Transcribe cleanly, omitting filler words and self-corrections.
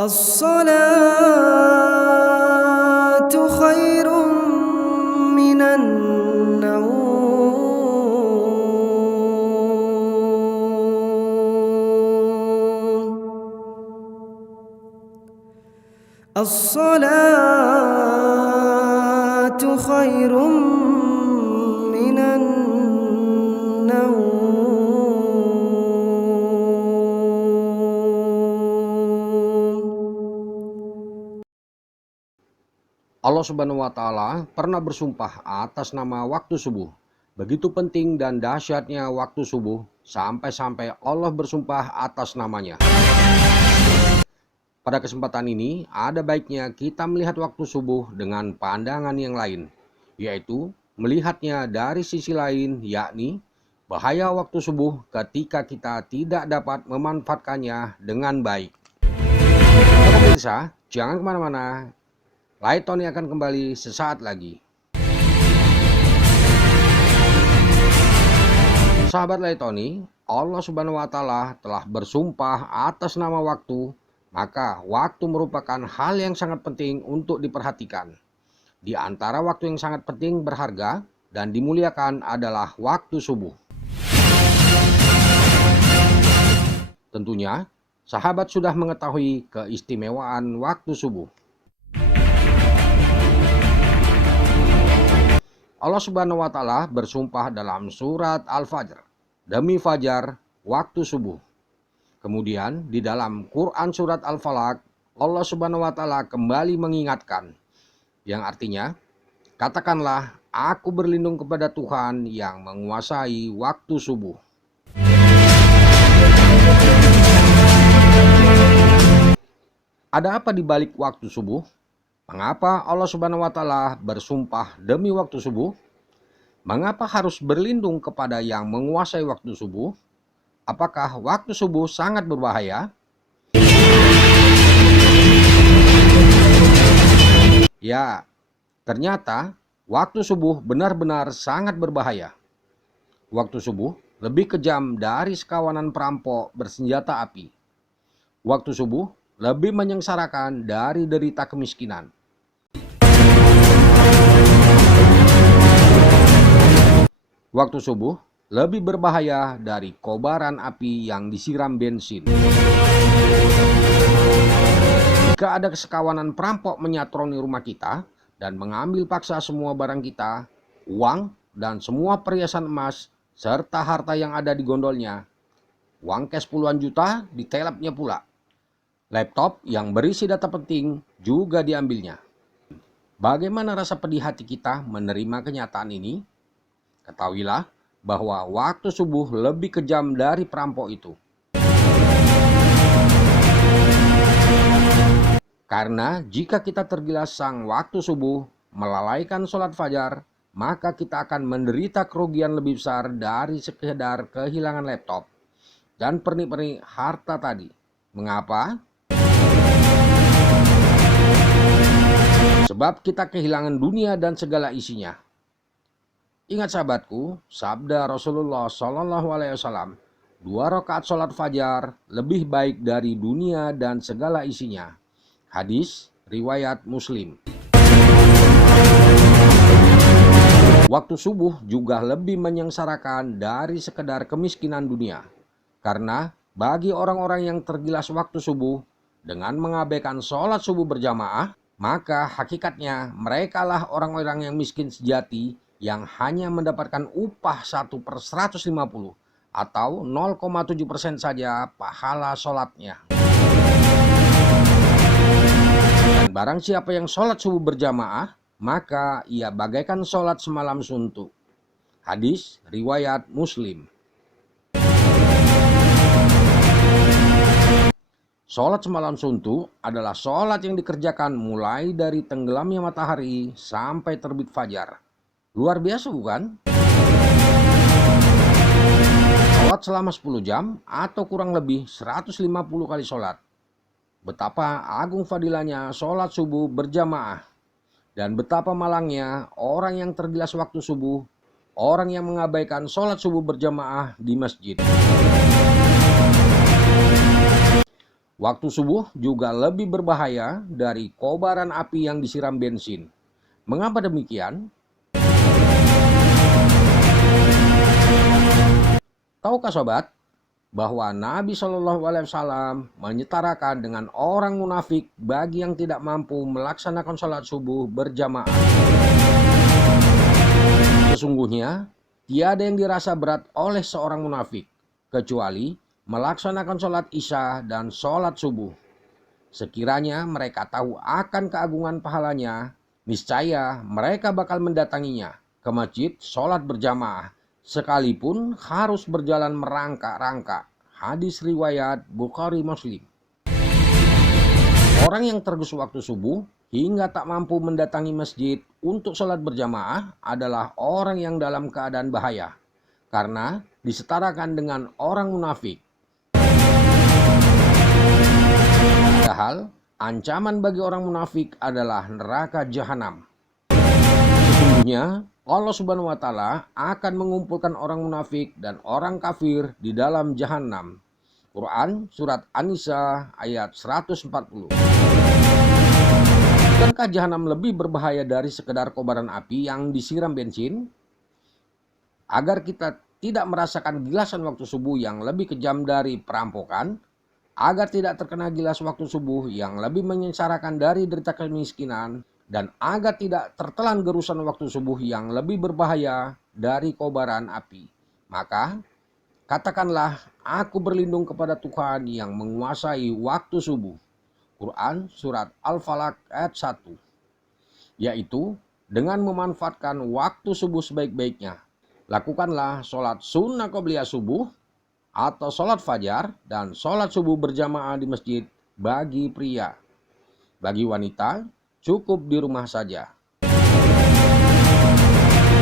الصلاة خير من النوم. الصلاة خير من النوم. Allah Subhanahu wa Ta'ala pernah bersumpah atas nama waktu subuh. Begitu penting dan dahsyatnya waktu subuh, sampai-sampai Allah bersumpah atas namanya. Pada kesempatan ini, ada baiknya kita melihat waktu subuh dengan pandangan yang lain, yaitu melihatnya dari sisi lain, yakni bahaya waktu subuh ketika kita tidak dapat memanfaatkannya dengan baik. Pemirsa, jangan kemana-mana. Laytoni akan kembali sesaat lagi. Sahabat Laytoni, Allah Subhanahu wa Ta'ala telah bersumpah atas nama waktu, maka waktu merupakan hal yang sangat penting untuk diperhatikan. Di antara waktu yang sangat penting, berharga, dan dimuliakan adalah waktu subuh. Tentunya, sahabat sudah mengetahui keistimewaan waktu subuh. Allah Subhanahu wa Ta'ala bersumpah dalam surat Al-Fajr, demi fajar, waktu subuh. Kemudian di dalam Quran surat Al-Falaq, Allah Subhanahu wa Ta'ala kembali mengingatkan, yang artinya, katakanlah, aku berlindung kepada Tuhan yang menguasai waktu subuh. Ada apa di balik waktu subuh? Mengapa Allah Subhanahu wa Ta'ala bersumpah demi waktu subuh? Mengapa harus berlindung kepada yang menguasai waktu subuh? Apakah waktu subuh sangat berbahaya? Ya, ternyata waktu subuh benar-benar sangat berbahaya. Waktu subuh lebih kejam dari sekawanan perampok bersenjata api. Waktu subuh lebih menyengsarakan dari derita kemiskinan. Waktu subuh lebih berbahaya dari kobaran api yang disiram bensin. Jika ada sekawanan perampok menyatroni rumah kita dan mengambil paksa semua barang kita, uang dan semua perhiasan emas serta harta yang ada di gondolnya, uang cash puluhan juta ditelepnya pula. Laptop yang berisi data penting juga diambilnya. Bagaimana rasa pedih hati kita menerima kenyataan ini? Ketahuilah bahwa waktu subuh lebih kejam dari perampok itu. Karena jika kita tergilas sang waktu subuh, melalaikan sholat fajar, maka kita akan menderita kerugian lebih besar dari sekedar kehilangan laptop dan pernik-pernik harta tadi. Mengapa? Sebab kita kehilangan dunia dan segala isinya. Ingat sahabatku, sabda Rasulullah SAW, 2 rakaat sholat fajar lebih baik dari dunia dan segala isinya. Hadis riwayat Muslim. Waktu subuh juga lebih menyengsarakan dari sekedar kemiskinan dunia. Karena bagi orang-orang yang tergilas waktu subuh dengan mengabaikan sholat subuh berjamaah, maka hakikatnya merekalah orang-orang yang miskin sejati yang hanya mendapatkan upah 1/150 atau 0,7% saja pahala sholatnya. Dan barang siapa yang sholat subuh berjamaah, maka ia bagaikan sholat semalam suntuk. Hadis riwayat Muslim. Sholat semalam suntuk adalah sholat yang dikerjakan mulai dari tenggelamnya matahari sampai terbit fajar. Luar biasa bukan? Sholat selama 10 jam atau kurang lebih 150 kali sholat. Betapa agung fadilahnya sholat subuh berjamaah. Dan betapa malangnya orang yang tergilas waktu subuh, orang yang mengabaikan sholat subuh berjamaah di masjid. Waktu subuh juga lebih berbahaya dari kobaran api yang disiram bensin. Mengapa demikian? Tahukah sobat, bahwa Nabi Shallallahu Alaihi Wasallam menyetarakan dengan orang munafik bagi yang tidak mampu melaksanakan sholat subuh berjamaah. Sesungguhnya, tiada yang dirasa berat oleh seorang munafik, kecuali melaksanakan sholat isya dan sholat subuh. Sekiranya mereka tahu akan keagungan pahalanya, niscaya mereka bakal mendatanginya ke masjid sholat berjamaah, sekalipun harus berjalan merangkak-rangkak. Hadis riwayat Bukhari Muslim. Orang yang tergesa waktu subuh hingga tak mampu mendatangi masjid untuk sholat berjamaah adalah orang yang dalam keadaan bahaya, karena disetarakan dengan orang munafik. Padahal ancaman bagi orang munafik adalah neraka jahanam. Sesungguhnya Allah Subhanahu wa Ta'ala akan mengumpulkan orang munafik dan orang kafir di dalam jahanam. Quran surat An-Nisa ayat 140. Bukankah jahanam lebih berbahaya dari sekedar kobaran api yang disiram bensin? Agar kita tidak merasakan gilasan waktu subuh yang lebih kejam dari perampokan, agar tidak terkena gilas waktu subuh yang lebih menyengsarakan dari derita kemiskinan, dan agar tidak tertelan gerusan waktu subuh yang lebih berbahaya dari kobaran api, maka katakanlah, aku berlindung kepada Tuhan yang menguasai waktu subuh. Quran surat Al-Falaq ayat 1. Yaitu dengan memanfaatkan waktu subuh sebaik-baiknya. Lakukanlah sholat sunnah qobliyah subuh atau sholat fajar dan sholat subuh berjamaah di masjid bagi pria. Bagi wanita cukup di rumah saja.